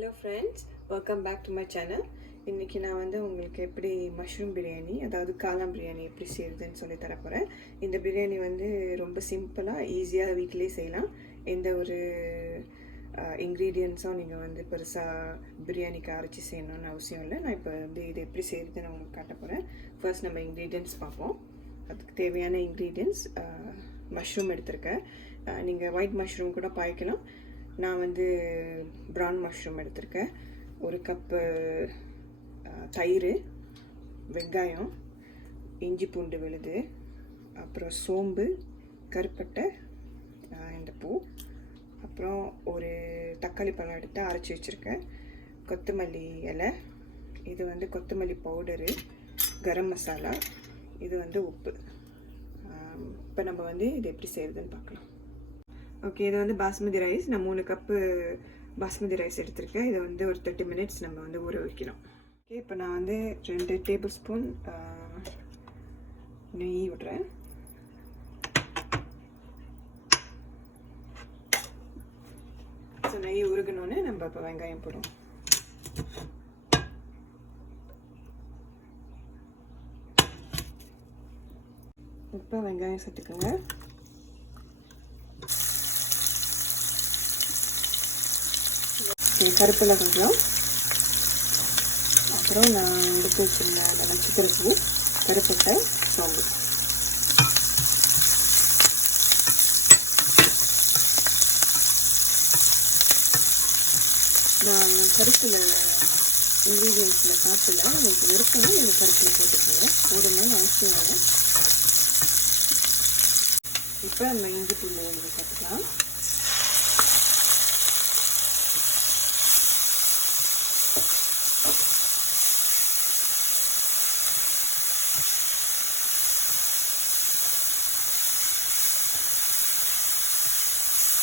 Hello friends, welcome back to my channel. இன்னைக்கு நான் வந்து உங்களுக்கு எப்படி மஷ்ரூம் பிரியாணி அதாவது காளான் பிரியாணி எப்படி செய்யறதுன்னு சொல்லி தர போறேன். இந்த பிரியாணி வந்து ரொம்ப சிம்பிளா ஈஸியா வீட்லயே செய்யலாம். எந்த ஒரு இன்கிரிடியன்ட்ஸும் நீங்க வந்து பெருசா பிரியாணிக்கு அரைச்சி செய்யணும்னு அவசியம் இல்லை. நான் இப்போ வந்து இது எப்படி செய்யறதுன்னு உங்களுக்கு காட்ட போறேன். ஃபர்ஸ்ட் நம்ம இன்கிரிடியன்ட்ஸ் பார்ப்போம். அதுக்கு தேவையான இன்கிரிடியன்ட்ஸ் மஷ்ரூம் எடுத்திருக்கேன். நீங்கள் ஒயிட் மஷ்ரூம் கூட பாய்க்கலாம். நான் வந்து ப்ரௌன் மஷ்ரூம் எடுத்திருக்கேன். ஒரு கப்பு தயிர், வெங்காயம், இஞ்சி பூண்டு விழுது, அப்புறம் சோம்பு, கருப்பட்டை, இந்த பூ, அப்புறம் ஒரு தக்காளி பழம் எடுத்து அரைச்சி வச்சுருக்கேன், கொத்தமல்லி இலை, இது வந்து கொத்தமல்லி பவுடரு, கரம் மசாலா, இது வந்து உப்பு. இப்போ நம்ம வந்து இது எப்படி செய்கிறதுன்னு பார்க்கலாம். ஓகே, இது வந்து பாஸ்மதி ரைஸ். நான் 3 கப்பு பாஸ்மதி ரைஸ் எடுத்திருக்கேன். இதை வந்து ஒரு 30 மினிட்ஸ் நம்ம வந்து ஊற வைக்கணும். ஓகே, இப்போ நான் வந்து 2 டேபிள் ஸ்பூன் நெய் விடுறேன். ஸோ நெய் உருகணுன்னு நம்ம இப்போ வெங்காயம் போடுவோம். இப்போ வெங்காயம் சேர்த்துக்கோங்க. கருப்பில் கொஞ்சம், அப்புறம் நான் எடுத்து வச்சுருந்த அந்த நட்சத்திரப்பூ, கருப்பட்டை, சோம்பு. நான் கருப்பில் இன்க்ரீடியன்ஸில் காட்டல, உங்களுக்கு விருப்பம்னா எனக்கு கருப்பில் போட்டுக்கோங்க. போடுங்கன்னு அவசியம் இல்லை. இப்போ நம்ம இஞ்சி பூண்டு வந்து சேர்த்துக்கலாம்.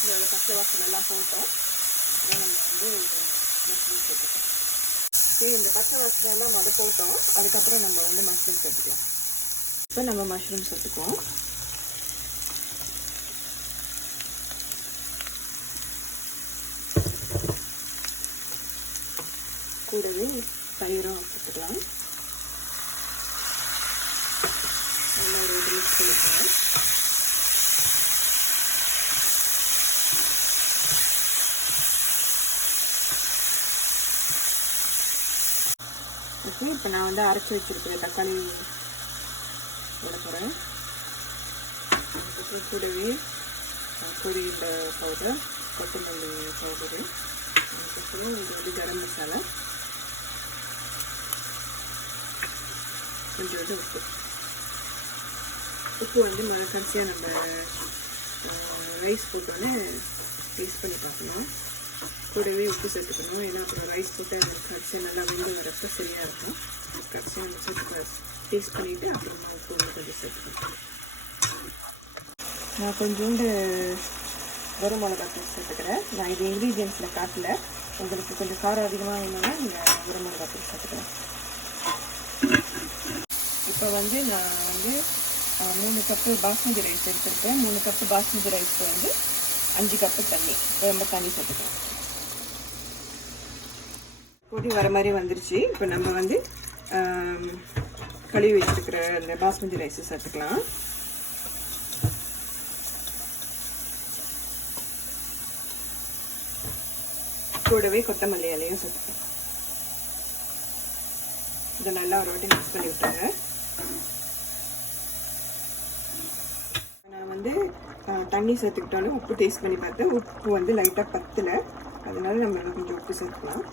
இதோட பச்சை வாசனைலாம் போட்டோம். அப்புறம் நம்ம வந்து மஷ்ரூம் சேர்த்துக்கலாம். சரி, இந்த பச்சை வாசனைலாம் முதல் போட்டோம். அதுக்கப்புறம் நம்ம வந்து மஷ்ரூம் சேர்த்துக்கலாம். இப்போ நம்ம மஷ்ரூம் சேர்த்துக்குவோம். கூடவே தயிரும் சேர்த்துக்கலாம். நல்லா ஒரு மிக்ஸ் பண்ணிக்கலாம். ஓகே, இப்போ நான் வந்து அரைச்சி வச்சுருக்கிற தக்காளி போட போகிறேன். கூடவே coriander பவுடர், கொத்தமல்லி பவுடரு, அதுக்கப்புறம் இது வந்து கரம் மசாலா, கொஞ்சம் வந்து உப்பு. உப்பு வந்து கடைசியாக நம்ம ரைஸ் போட்டோன்னே டேஸ்ட் பண்ணி பார்க்கணும். கூடவே உப்பு சேர்த்துக்கணும். ஏன்னா அப்புறம் ரைஸ் போட்டு அந்த கடைசியாக நல்லா வெந்து வரப்போ சரியாக இருக்கும். கடைசியாக நம்ம சேர்த்து டேஸ்ட் பண்ணிவிட்டு அப்புறமா உப்பு வந்து கொஞ்சம் சேர்த்துக்கணும். நான் கொஞ்சோண்டு வெறும் மிளகாத்தூள் சேர்த்துக்கிறேன். நான் இது இன்க்ரீடியன்ஸில் காட்டல. உங்களுக்கு கொஞ்சம் காரம் அதிகமாக வேணும்னா நீங்கள் வெறும் மிளகாத்தூள் சேர்த்துக்கிறேன். இப்போ வந்து நான் வந்து 3 கப்பு பாஸ்மதி ரைஸ் எடுத்துருக்கேன். 3 கப்பு பாஸ்மதி ரைஸ்க்கு வந்து 5 கப்பு தண்ணி, ரொம்ப தண்ணி சேர்த்துக்கலாம். கொதி வர மாதிரி வந்துருச்சு. இப்போ நம்ம வந்து கழுவி வச்சுருக்கிற அந்த பாஸ்மதி ரைஸை சேர்த்துக்கலாம். கூடவே கொத்தமல்லி இலையும் சேர்த்துக்கலாம். இதை நல்லா ஒரு வாட்டி மிக்ஸ் பண்ணி விட்டுருங்க. நான் வந்து தண்ணி சேர்த்துக்கிட்டாலும் உப்பு டேஸ்ட் பண்ணி பார்த்தேன். உப்பு வந்து லைட்டாக பத்தலை, அதனால நம்ம கொஞ்சம் உப்பு சேர்த்துக்கலாம்.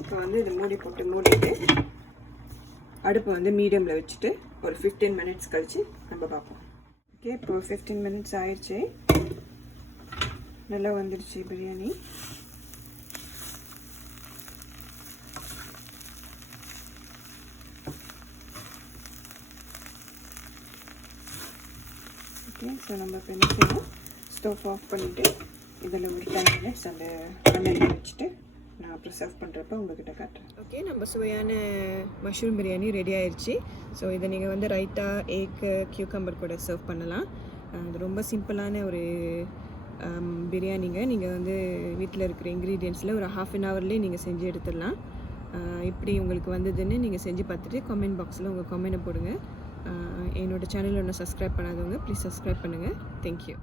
இப்போ வந்து இதை மூடிட்டு அடுப்பை வந்து மீடியமில் வச்சுட்டு ஒரு 15 மினிட்ஸ் கழித்து நம்ம பார்ப்போம். ஓகே, இப்போ 15 மினிட்ஸ் ஆயிடுச்சு. நல்லா வந்துடுச்சு பிரியாணி. ஓகே, ஸோ நம்ம இப்போ என்ன ஸ்டவ் ஆஃப் பண்ணிவிட்டு இதில் ஒரு 10 மினிட்ஸ் அந்த அனலில் வச்சுட்டு நான் அப்புறம் சர்வ் பண்ணுறப்ப உங்கள்கிட்ட காட்டுறேன். ஓகே, நம்ம சுவையான மஷ்ரூம் பிரியாணி ரெடி ஆயிடுச்சு. ஸோ இதை நீங்கள் வந்து ரைத்தா, எக்கு, கியூக்கம்பர் கூட சர்வ் பண்ணலாம். அது ரொம்ப சிம்பிளான ஒரு பிரியாணிங்க. நீங்கள் வந்து வீட்டில் இருக்கிற இன்க்ரீடியன்ஸில் ஒரு ½ அன் ஹவர்லேயே நீங்கள் செஞ்சு எடுத்துடலாம். எப்படி உங்களுக்கு வந்ததுன்னு நீங்கள் செஞ்சு பார்த்துட்டு கமெண்ட் பாக்ஸில் உங்கள் கமெண்ட்டை போடுங்க. என்னோடய சேனல் ஒன்று சப்ஸ்கிரைப் பண்ணாதவங்க ப்ளீஸ் சப்ஸ்கிரைப் பண்ணுங்கள். தேங்க்யூ.